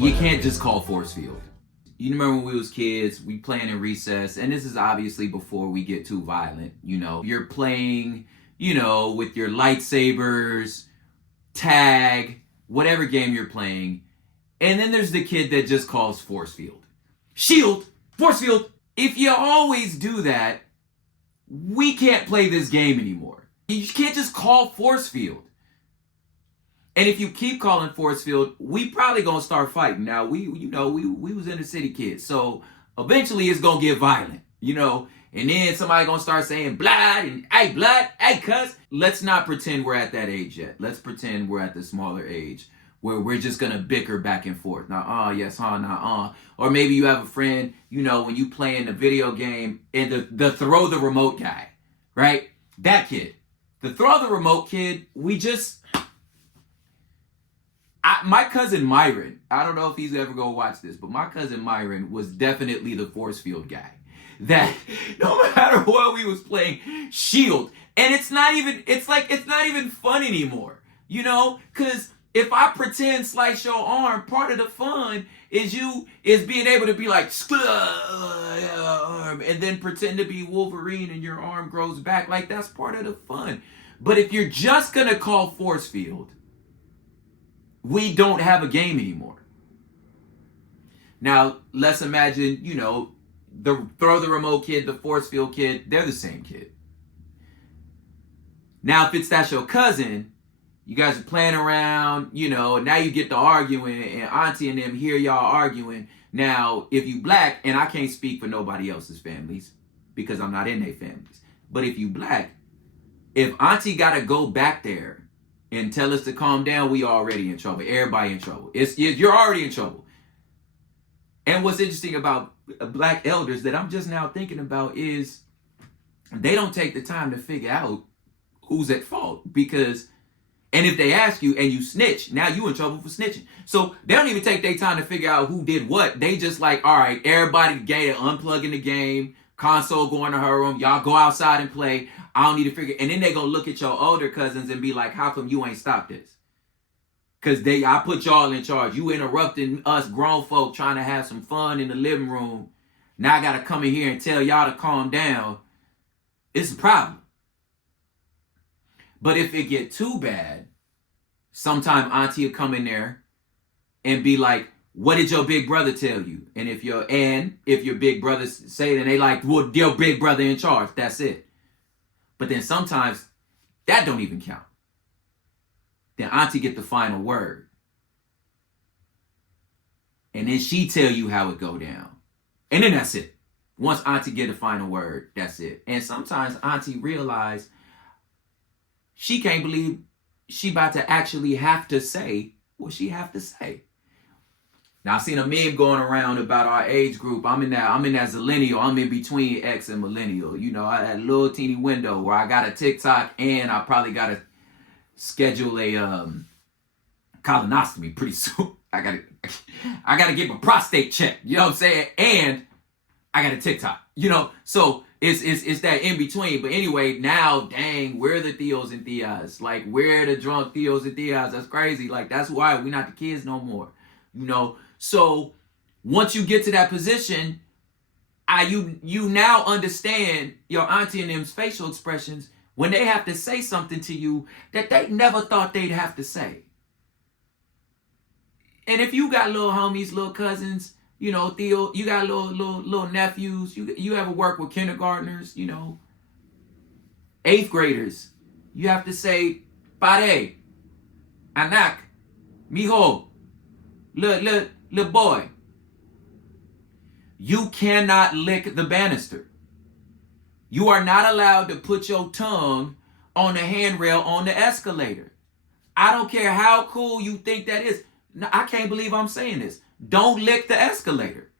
You can't just call force field. You remember when we was kids, we playing in recess, and this is obviously before we get too violent, you know. You're playing, you know, with your lightsabers, tag, whatever game you're playing, and then there's the kid that just calls force field. Shield, force field. If you always do that, we can't play this game anymore. You can't just call force field. And if you keep calling force field, we probably gonna start fighting. Now we was inner city kids, so eventually it's gonna get violent, you know. And then somebody gonna start saying blood and hey blood, hey cuss. Let's not pretend we're at that age yet. Let's pretend we're at the smaller age where we're just gonna bicker back and forth. Now, yes, nah. Or maybe you have a friend, you know, when you playing a video game and the throw the remote guy, right? That kid, the throw the remote kid. My cousin Myron, I don't know if he's ever gonna watch this, but my cousin Myron was definitely the force field guy. That no matter what we was playing, shield, and it's not even fun anymore, you know? Cause if I pretend slice your arm, part of the fun is being able to be like arm, and then pretend to be Wolverine and your arm grows back. Like that's part of the fun. But if you're just gonna call force field, we don't have a game anymore. Now, let's imagine, you know, the throw the remote kid, the force field kid, they're the same kid. Now, if that's your cousin, you guys are playing around, you know, and now you get to arguing, and auntie and them hear y'all arguing. Now, if you black, and I can't speak for nobody else's families because I'm not in their families, but if you black, if auntie got to go back there and tell us to calm down, we already in trouble. Everybody in trouble. You're already in trouble. And what's interesting about black elders that I'm just now thinking about is they don't take the time to figure out who's at fault. And if they ask you and you snitch, now you in trouble for snitching. So they don't even take their time to figure out who did what. They just like, all right, everybody together, unplugging the game, console going to her room, y'all go outside and play. I don't need to figure. And then they gonna look at your older cousins and be like, how come you ain't stopped this? Because I put y'all in charge. You interrupting us grown folk trying to have some fun in the living room. Now I got to come in here and tell y'all to calm down. It's a problem. But if it get too bad, sometime auntie will come in there and be like, what did your big brother tell you? And if your big brother say it and they like, well, your big brother in charge, that's it. But then sometimes that don't even count. Then auntie get the final word. And then she tell you how it go down. And then that's it. Once auntie get the final word, that's it. And sometimes auntie realize she can't believe she about to actually have to say what she have to say. Now I seen a meme going around about our age group. I'm in that zillennial. I'm in between X and millennial. You know, I had a little teeny window where I got a TikTok and I probably got to schedule a colonoscopy pretty soon. I gotta get my prostate checked. You know what I'm saying? And I got a TikTok. You know, so it's that in between. But anyway, now dang, we're the Theos and Theas. Like we're the drunk Theos and Theas. That's crazy. Like that's why we're not the kids no more. You know. So once you get to that position, you now understand your auntie and them's facial expressions when they have to say something to you that they never thought they'd have to say. And if you got little homies, little cousins, you know, Theo, you got little nephews, you ever work with kindergartners, you know, 8th graders, you have to say, Pare, anak, mijo, little boy. You cannot lick the banister. You are not allowed to put your tongue on the handrail on the escalator. I don't care how cool you think that is. I can't believe I'm saying this. Don't lick the escalator.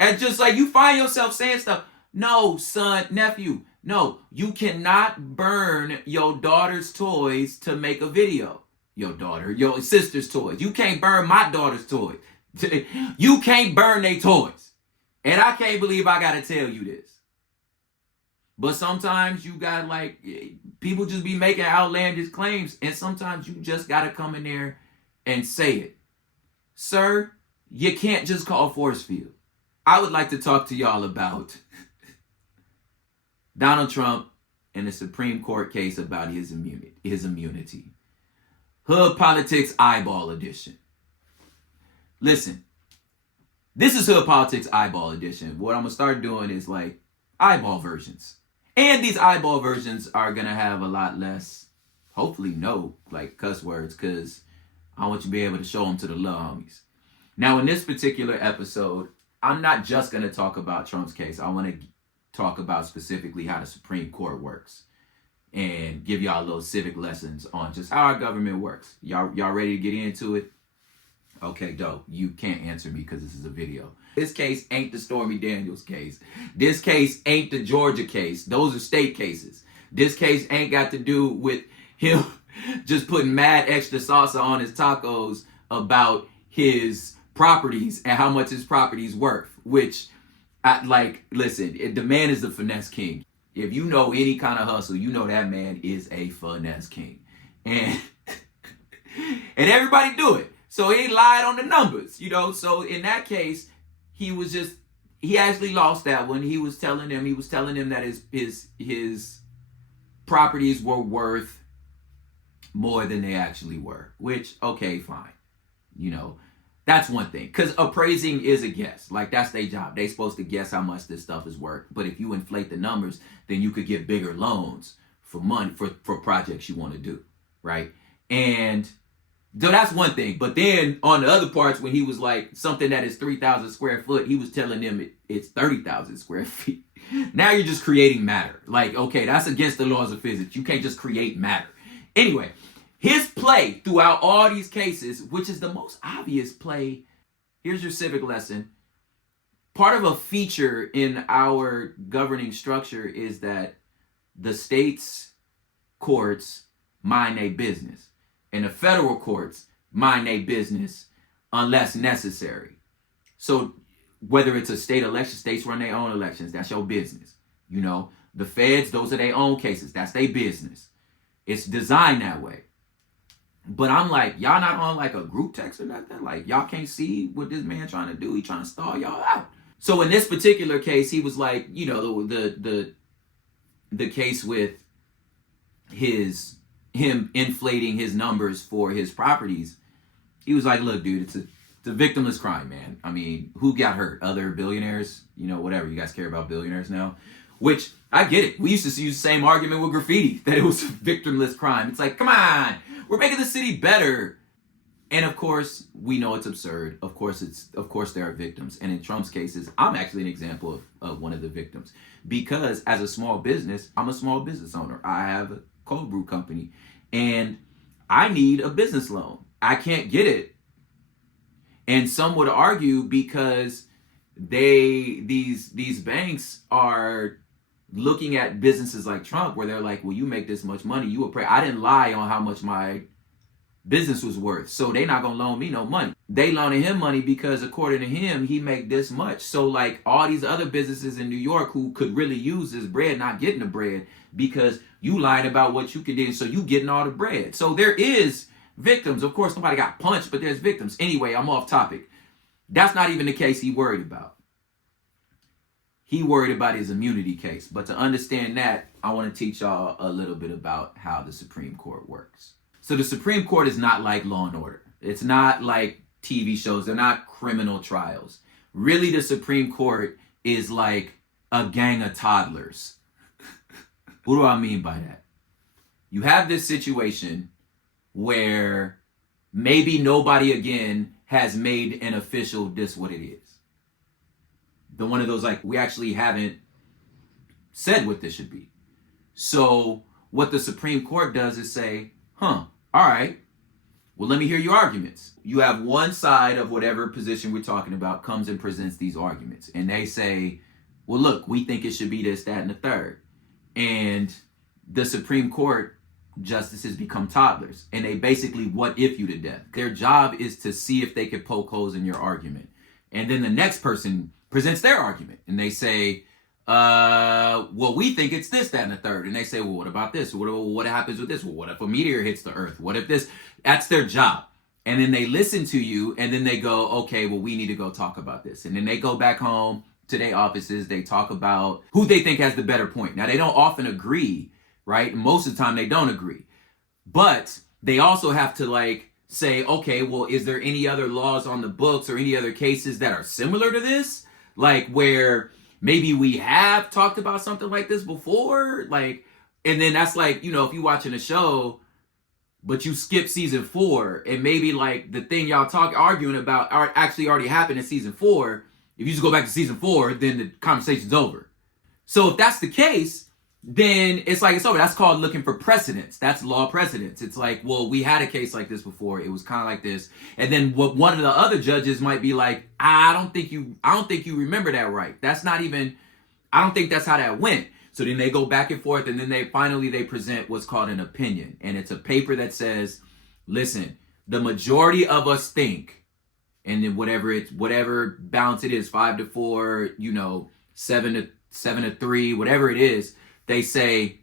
And just like you find yourself saying stuff. No, son, nephew. No, you cannot burn your daughter's toys to make a video. Your sister's toys. You can't burn my daughter's toys. You can't burn their toys. And I can't believe I got to tell you this. But sometimes you got like, people just be making outlandish claims. And sometimes you just got to come in there and say it. Sir, you can't just call force field. I would like to talk to y'all about Donald Trump and the Supreme Court case about his immunity. Hood Politics Eyeball Edition. Listen, this is Hood Politics Eyeball Edition. What I'm going to start doing is like eyeball versions. And these eyeball versions are going to have a lot less, hopefully no, like cuss words, because I want you to be able to show them to the little homies. Now, in this particular episode, I'm not just going to talk about Trump's case. I want to talk about specifically how the Supreme Court works and give y'all little civic lessons on just how our government works. Y'all ready to get into it? Okay, dope. You can't answer me because this is a video. This case ain't the Stormy Daniels case. This case ain't the Georgia case. Those are state cases. This case ain't got to do with him just putting mad extra salsa on his tacos about his properties and how much his property's worth, which listen, the man is the finesse king. If you know any kind of hustle, you know that man is a finesse king. And everybody do it. So he lied on the numbers, So in that case, he actually lost that one. He was telling him that his properties were worth more than they actually were, which, okay, fine. That's one thing. Because appraising is a guess. Like, that's their job. They're supposed to guess how much this stuff is worth. But if you inflate the numbers, then you could get bigger loans for money, for projects you want to do, right? And so that's one thing. But then on the other parts, when he was like something that is 3,000 square foot, he was telling them it's 30,000 square feet. Now you're just creating matter. Like, okay, that's against the laws of physics. You can't just create matter. Anyway, his play throughout all these cases, which is the most obvious play, here's your civic lesson. Part of a feature in our governing structure is that the state's courts mind their business. And the federal courts mind their business unless necessary. So whether it's a state election, states run their own elections. That's your business. The feds, those are their own cases. That's their business. It's designed that way. But I'm like, y'all not on like a group text or nothing? Like, y'all can't see what this man trying to do? He trying to stall y'all out. So in this particular case, he was like, the case with him inflating his numbers for his properties. He was like, look, dude, it's a victimless crime, man. I mean, who got hurt? Other billionaires? Whatever. You guys care about billionaires now? Which, I get it. We used to use the same argument with graffiti, that it was a victimless crime. It's like, come on, we're making the city better. And of course, we know it's absurd. Of course there are victims. And in Trump's cases, I'm actually an example of one of the victims. Because as a small business, I'm a small business owner. I have a cold brew company. And I need a business loan. I can't get it. And some would argue because these banks are looking at businesses like Trump where they're like, well, you make this much money. I didn't lie on how much my business was worth. So they're not going to loan me no money. They loaning him money because according to him, he make this much. So like all these other businesses in New York who could really use this bread, not getting the bread because you lied about what you could do. So you getting all the bread. So there is victims. Of course, nobody got punched, but there's victims. Anyway, I'm off topic. That's not even the case he worried about. He worried about his immunity case. But to understand that, I want to teach y'all a little bit about how the Supreme Court works. So the Supreme Court is not like Law and Order. It's not like TV shows. They're not criminal trials. Really, the Supreme Court is like a gang of toddlers. What do I mean by that? You have this situation where maybe nobody again has made an official this what it is. The one of those like, we actually haven't said what this should be. So what the Supreme Court does is say, all right, well, let me hear your arguments. You have one side of whatever position we're talking about comes and presents these arguments. And they say, well, look, we think it should be this, that, and the third. And the Supreme Court justices become toddlers. And they basically what if you to death. Their job is to see if they could poke holes in your argument. And then the next person presents their argument. And they say, well, we think it's this, that, and the third. And they say, well, what about this? What happens with this? Well, what if a meteor hits the earth? What if this? That's their job. and then they listen to you, and then they go, okay, well, we need to go talk about this. And then they go back home to their offices, they talk about who they think has the better point. Now, they don't often agree, right? Most of the time, they don't agree. But they also have to like say, okay, well, is there any other laws on the books or any other cases that are similar to this? Like where maybe we have talked about something like this before? Like, and then that's like, you know, if you're watching a show, but you skip season 4, and maybe like the thing y'all arguing about actually already happened in season 4. If you just go back to season 4, then the conversation's over. So if that's the case, then it's like it's over. That's called looking for precedents. That's law precedents. It's like, well, we had a case like this before. It was kind of like this. And then what one of the other judges might be like, I don't think you remember that right. That's not even, I don't think that's how that went. So then they go back and forth, and then they present what's called an opinion. And it's a paper that says, listen, the majority of us think, and then whatever balance it is, 5-4, you know, 7-3, whatever it is, they say,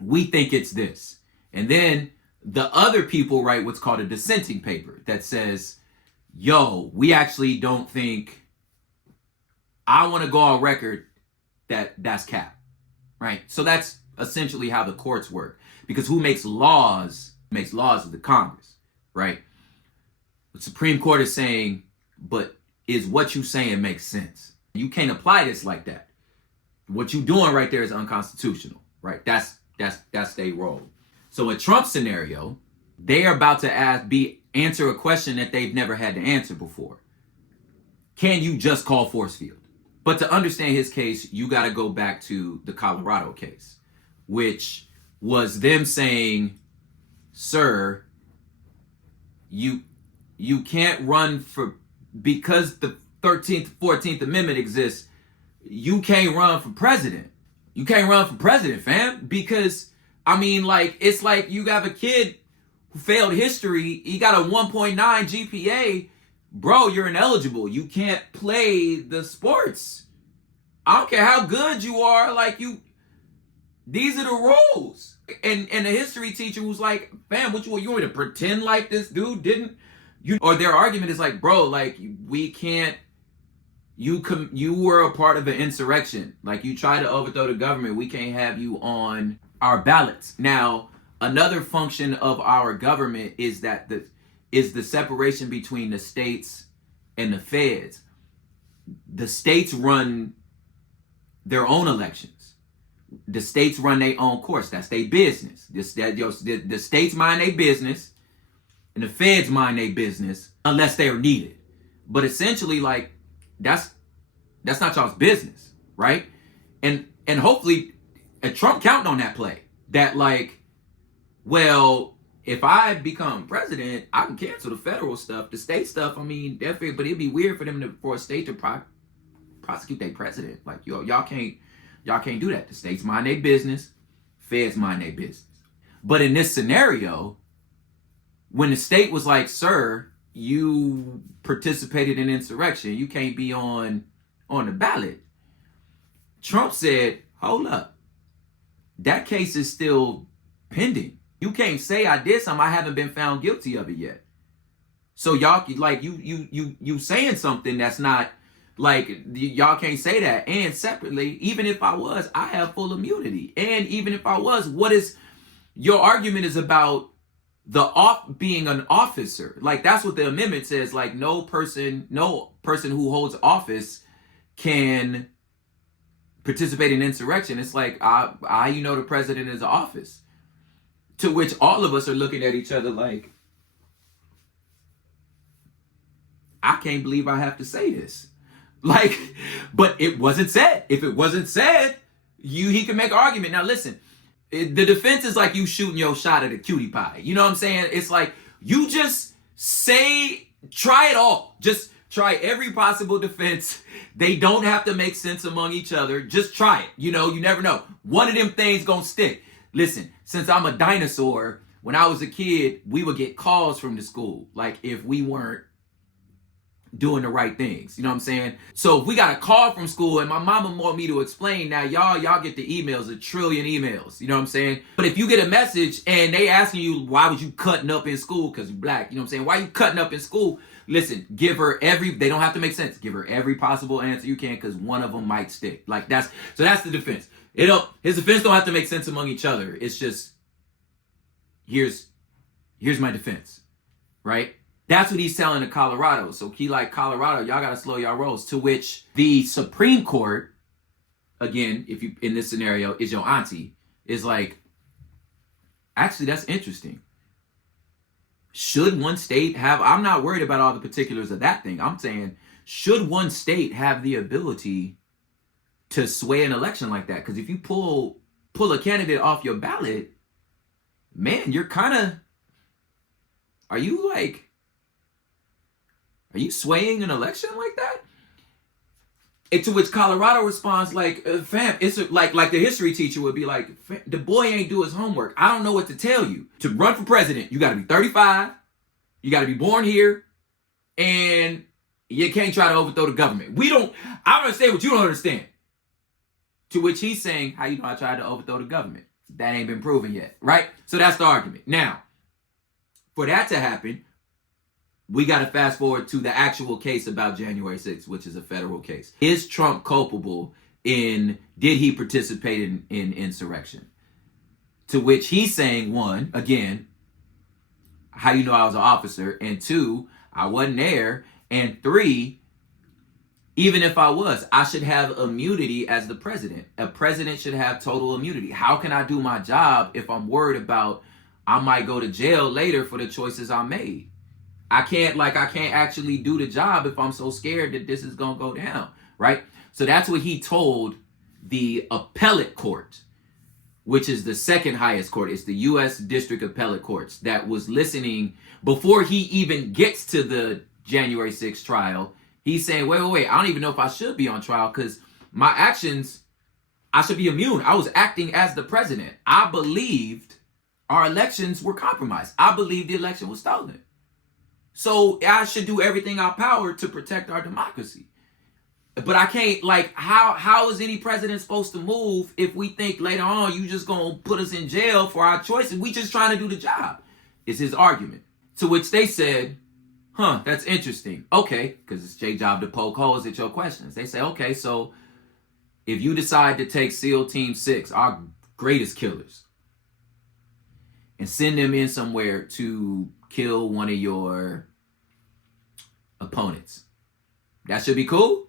we think it's this. And then the other people write what's called a dissenting paper that says, yo, we actually don't think, I want to go on record that's cap. Right? So that's essentially how the courts work. Because who makes laws is the Congress, right? The Supreme Court is saying, but is what you saying makes sense? You can't apply this like that. What you doing right there is unconstitutional, right? That's their role. So in Trump's scenario, they are about to answer a question that they've never had to answer before. Can you just call force field? But to understand his case, you got to go back to the Colorado case, which was them saying, sir, you can't run because the 13th, 14th Amendment exists, you can't run for president. You can't run for president, fam. Because, I mean, like, it's like you have a kid who failed history, he got a 1.9 GPA, bro, you're ineligible. You can't play the sports. I don't care how good you are. Like these are the rules. And the history teacher was like, fam, what you want me to pretend like this dude didn't? Or their argument is like, bro, like we can't. You were a part of an insurrection. Like you tried to overthrow the government. We can't have you on our ballots. Now, another function of our government is that the separation between the states and the feds. The states run their own elections. The states run their own course. That's their business. The states mind their business, and the feds mind their business unless they are needed. But essentially, like that's not y'all's business, right? And hopefully, and Trump counting on that play. That like, well, if I become president, I can cancel the federal stuff. The state stuff, I mean, definitely, but it'd be weird for a state to prosecute their president. Like, y'all can't do that. The states mind their business, feds mind their business. But in this scenario, when the state was like, sir, you participated in insurrection, you can't be on the ballot. Trump said, hold up. That case is still pending. You can't say I did something. I haven't been found guilty of it yet. So y'all like you saying something that's not like y'all can't say that. And separately, even if I was, I have full immunity. And even if I was, what is your argument is about being an officer. Like that's what the amendment says. Like no person who holds office can participate in insurrection. It's like the president is an office. To which all of us are looking at each other like, I can't believe I have to say this. Like, but it wasn't said. If it wasn't said, he can make an argument. Now listen, the defense is like you shooting your shot at a cutie pie. You know what I'm saying? It's like, you just try it all. Just try every possible defense. They don't have to make sense among each other. Just try it. You know, you never know. One of them things gonna stick. Listen, since I'm a dinosaur, when I was a kid, we would get calls from the school. Like if we weren't doing the right things. You know what I'm saying? So if we got a call from school and my mama want me to explain, now y'all get the emails, a trillion emails. You know what I'm saying? But if you get a message and they asking you, why was you cutting up in school? Because you're black. You know what I'm saying? Why you cutting up in school? Listen, give her they don't have to make sense. Give her every possible answer you can, because one of them might stick. Like that's the defense. His defense don't have to make sense among each other. It's just, here's my defense, right? That's what he's telling to Colorado. So he like, Colorado, y'all got to slow y'all rolls. To which the Supreme Court, again, if you in this scenario is your auntie, is like, actually, that's interesting. Should one state have, I'm not worried about all the particulars of that thing. I'm saying, should one state have the ability to sway an election like that? Because if you pull a candidate off your ballot, man, you're kind of, are you swaying an election like that? And to which Colorado responds like, fam, it's like the history teacher would be like, the boy ain't do his homework. I don't know what to tell you. To run for president, you got to be 35, you got to be born here, and you can't try to overthrow the government. I don't understand what you don't understand. To which he's saying, how you know I tried to overthrow the government? That ain't been proven yet, right? So that's the argument. Now, for that to happen, we got to fast forward to the actual case about January 6th, which is a federal case. Is Trump culpable did he participate in insurrection? To which he's saying, one, again, how you know I was an officer? And two, I wasn't there. And three, even if I was, I should have immunity as the president. A president should have total immunity. How can I do my job if I'm worried about I might go to jail later for the choices I made? I can't actually do the job if I'm so scared that this is going to go down, right? So that's what he told the Appellate Court, which is the second highest court. It's the U.S. District Appellate Courts that was listening before he even gets to the January 6th trial. He's saying, wait, I don't even know if I should be on trial because my actions, I should be immune. I was acting as the president. I believed our elections were compromised. I believed the election was stolen. So I should do everything in our power to protect our democracy. But I can't, how is any president supposed to move if we think later on you just going to put us in jail for our choices? We just trying to do the job, is his argument. To which they said, that's interesting. Okay, because it's Jay's job to poke holes at your questions. They say, okay, so if you decide to take SEAL Team 6, our greatest killers, and send them in somewhere to kill one of your opponents, that should be cool?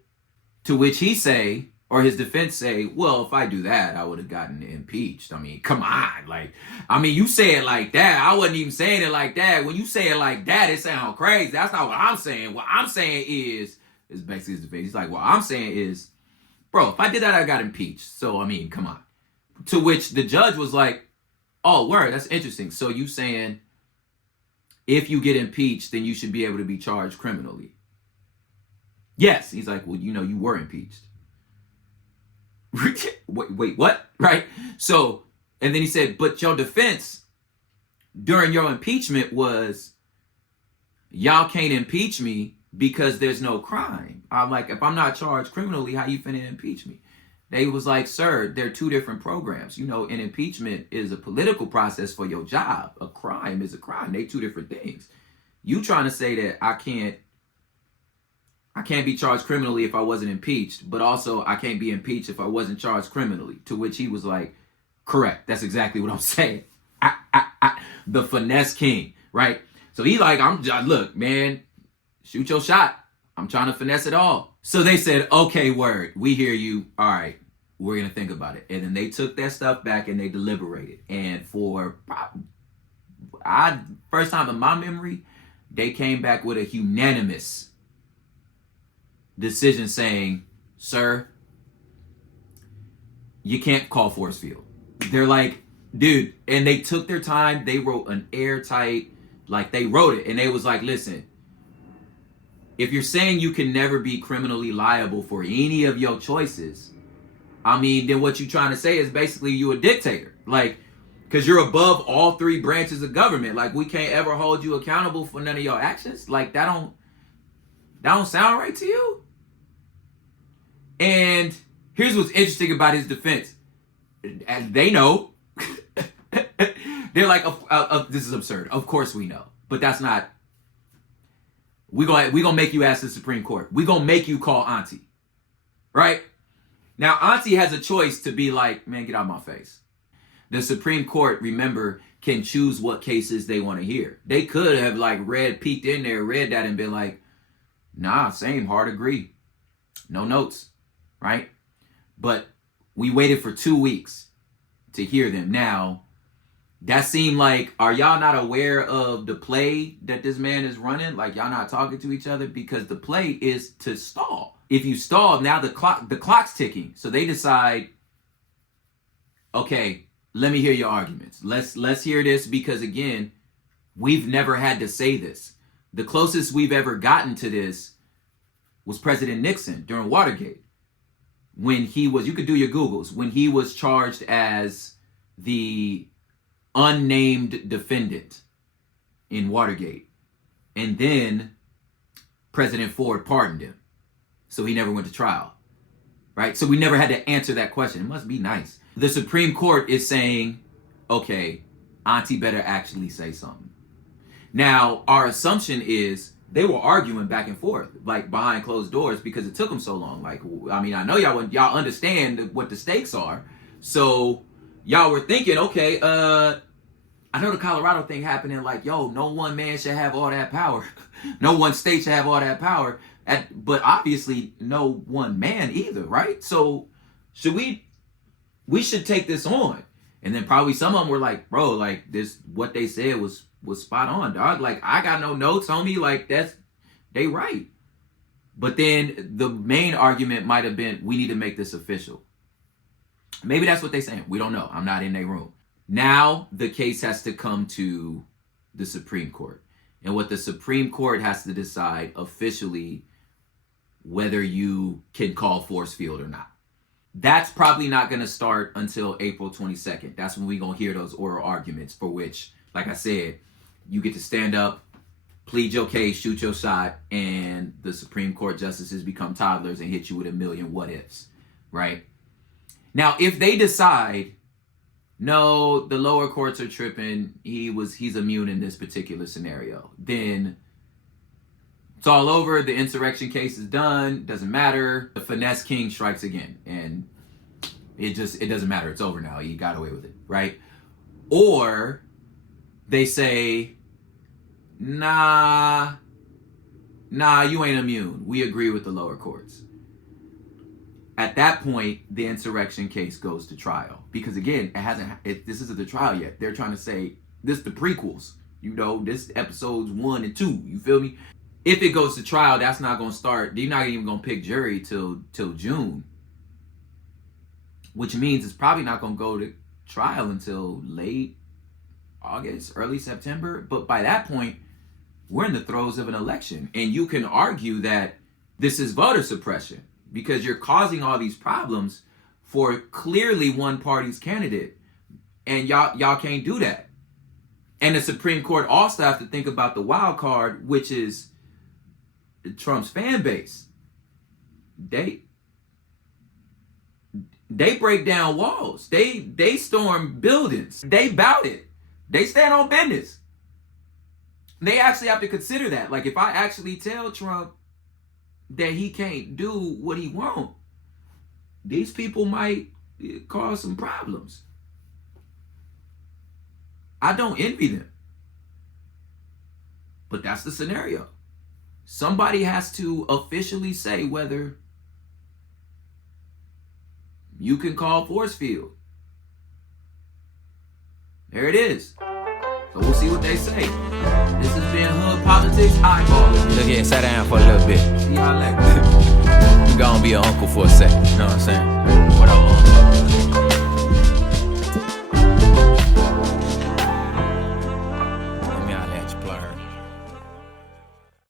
To which he say, or his defense say, well, if I do that, I would have gotten impeached. I mean, come on. You say it like that. I wasn't even saying it like that. When you say it like that, it sounds crazy. That's not what I'm saying. What I'm saying is basically his defense. He's like, what I'm saying is, bro, if I did that, I got impeached. So, I mean, come on. To which the judge was like, oh, word, that's interesting. So you saying if you get impeached, then you should be able to be charged criminally? Yes. He's like, well, you were impeached. Wait, what? Right? So, and then he said, but your defense during your impeachment was, y'all can't impeach me because there's no crime. I'm like, if I'm not charged criminally, how you finna impeach me? They was like, sir, they're two different programs. An impeachment is a political process for your job. A crime is a crime. They two different things. You trying to say that I can't be charged criminally if I wasn't impeached, but also I can't be impeached if I wasn't charged criminally. To which he was like, correct. That's exactly what I'm saying. The finesse king, right? So he like, look, man, shoot your shot. I'm trying to finesse it all. So they said, okay, word, we hear you. All right, we're going to think about it. And then they took their stuff back and they deliberated. And for first time in my memory, they came back with a unanimous decision saying, sir, you can't call force field. They're like, dude, and they took their time. They wrote an airtight, they wrote it. And they was like, listen, if you're saying you can never be criminally liable for any of your choices, then what you're trying to say is basically you a dictator. Because you're above all three branches of government. We can't ever hold you accountable for none of your actions. That don't sound right to you? And here's what's interesting about his defense. And they know. They're like, this is absurd. Of course we know. But that's not. We're gonna make you ask the Supreme Court. We're gonna make you call Auntie. Right? Now, Auntie has a choice to be like, man, get out of my face. The Supreme Court, remember, can choose what cases they want to hear. They could have like peeked in there, read that and been like, nah, same, hard agree. No notes, right? But we waited for 2 weeks to hear them. Now, that seemed like, are y'all not aware of the play that this man is running? Like, y'all not talking to each other? Because the play is to stall. If you stall, now the clock's ticking. So they decide, okay, let me hear your arguments. Let's hear this, because again, we've never had to say this. The closest we've ever gotten to this was President Nixon during Watergate. When he was, you could do your Googles, when he was charged as the unnamed defendant in Watergate. And then President Ford pardoned him. So he never went to trial, right? So we never had to answer that question. It must be nice. The Supreme Court is saying, okay, Auntie better actually say something. Now, our assumption is they were arguing back and forth, like behind closed doors, because it took them so long. Like, I mean, I know y'all understand what the stakes are. So y'all were thinking, okay, I know the Colorado thing happening, like, yo, no one man should have all that power. No one state should have all that power. But obviously no one man either, right? So we should take this on. And then probably some of them were like, bro, like this, what they said was spot on, dog. Like, I got no notes on me. Like, they right. But then the main argument might have been, we need to make this official. Maybe that's what they're saying. We don't know. I'm not in their room. Now the case has to come to the Supreme Court. And what the Supreme Court has to decide officially whether you can call force field or not. That's probably not going to start until April 22nd. That's when we're going to hear those oral arguments, for which, like I said, you get to stand up, plead your case, shoot your shot, and the Supreme Court justices become toddlers and hit you with a million what ifs, right? Now, if they decide, no, the lower courts are tripping, he's immune in this particular scenario, then it's all over. The insurrection case is done. Doesn't matter. The finesse king strikes again. And it doesn't matter. It's over now. He got away with it, right? Or they say, nah, you ain't immune. We agree with the lower courts. At that point, the insurrection case goes to trial. Because again, this isn't the trial yet. They're trying to say, this the prequels. You know, this episodes 1 and 2. You feel me? If it goes to trial, that's not going to start. You're not even going to pick jury till June. Which means it's probably not going to go to trial until late August, early September. But by that point, we're in the throes of an election. And you can argue that this is voter suppression because you're causing all these problems for clearly one party's candidate. And y'all can't do that. And the Supreme Court also have to think about the wild card, which is Trump's fan base. They break down walls. They storm buildings. They bout it. They stand on business. They actually have to consider that. Like, if I actually tell Trump that he can't do what he wants, these people might cause some problems. I don't envy them. But that's the scenario. Somebody has to officially say whether you can call force field. There it is. So we'll see what they say. This has been Hood Politics Eyeballing. Look here, sit down for a little bit. See y'all later. You gonna be an uncle for a second. You know what I'm saying? What up, uncle?